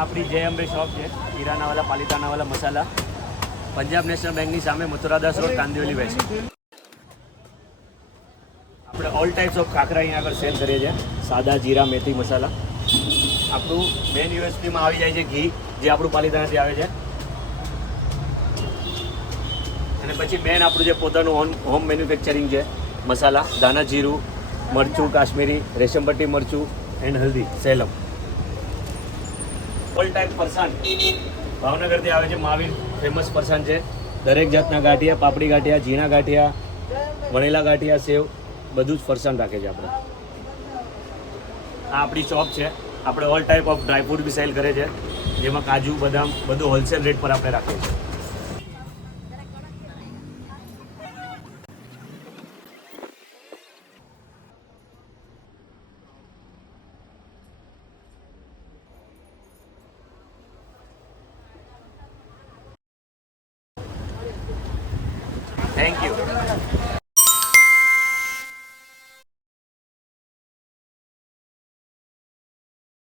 આપણી જય અંબે શોપ છે, હીરાનાવાલા પાલિતાનાવાલા મસાલા, પંજાબ નેશનલ બેંકની સામે મથુરાદાસ રોડ, કાંદિવલી વેસ્ટ. આપણે ઓલ ટાઈપ્સ ઓફ ખાખરા અહીંયા આગળ સેલ કરીએ છીએ. સાદા, જીરા, મેથી મસાલા. આપણું મેન યુએસપીમાં આવી જાય છે ઘી, જે આપણું પાલિતાનાથી આવે છે. અને પછી મેન આપણું જે પોતાનું હોમ મેન્યુફેક્ચરિંગ છે મસાલા, ધાણા જીરું, મરચું કાશ્મીરી, રેશમપટ્ટી મરચું and Haldi, Salem. All type ફરસાણ ભાવનગરથી આવે છે. મહાવીર ફેમસ ફરસાણ છે. દરેક જાતના ગાંઠિયા, પાપડી ગાંઠિયા, ઝીણા ગાંઠિયા, વણેલા ગાંઠિયા, સેવ, બધું જ ફરસાણ રાખે છે આપણે. આ આપણી શોપ છે. આપણે ઓલ ટાઈપ ઓફ ડ્રાયફ્રૂટ બી સેલ કરે છે, જેમાં કાજુ, બદામ બધું હોલસેલ રેટ પર આપણે રાખીએ છીએ. Thank you.